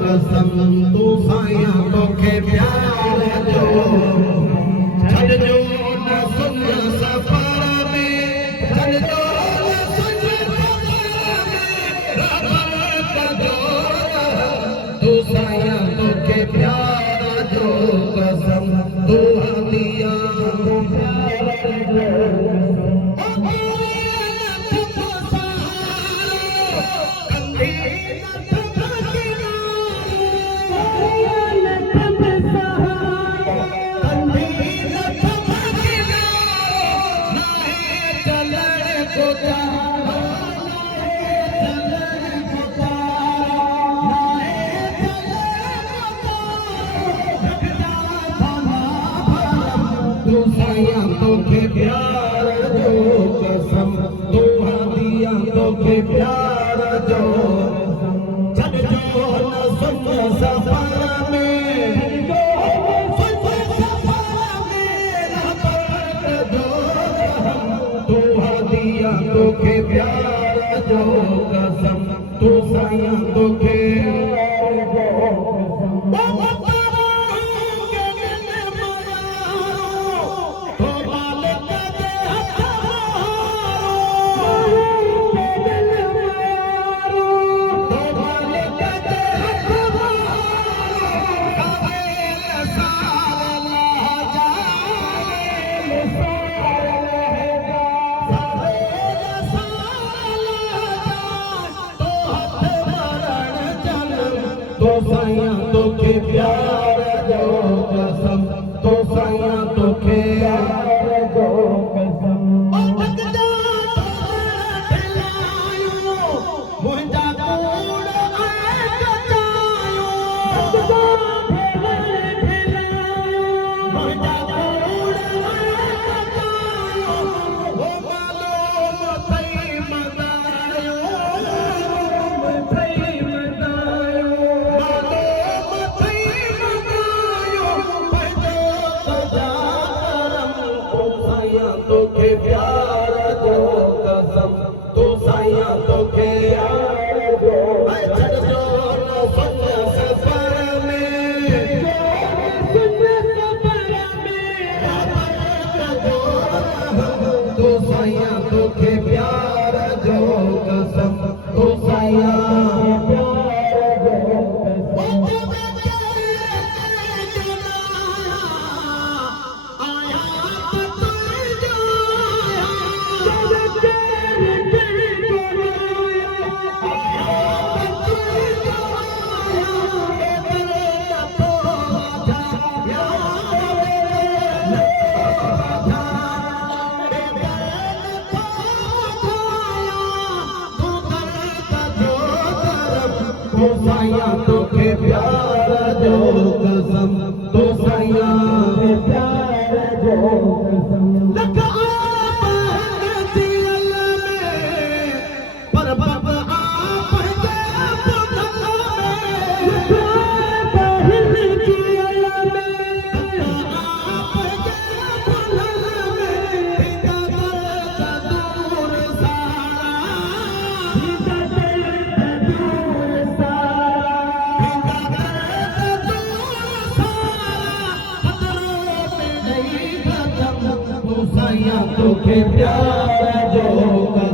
कसम तू साया तोखे प्यार जो छॾजो न सुन सफ़र में छॾजो न सुन सफ़र में रहबर कजो तू साया तोखे प्यार जो कसम तू हदिया तोखे प्यार जो कसम तू हदिया तोखे प्यार जो छॾजो न सुन सफ़र में तू हदिया तोखे प्यार जो कसम तू साया तोखे तो साया तोखे प्यार जो कसम तो साया तोखे प्यार जो कसम मुंहिंजा कूड़ तोखे प्यार जो कसम तू साया तोखे प्यार जो छॾजो न सुन सफ़र में तू साया तोखे प्यार जो कसम तू साया तो साया तोखे प्यार जो कसम तो साया प्यार जो कसम लख पर बाबा तोखे प्यार जो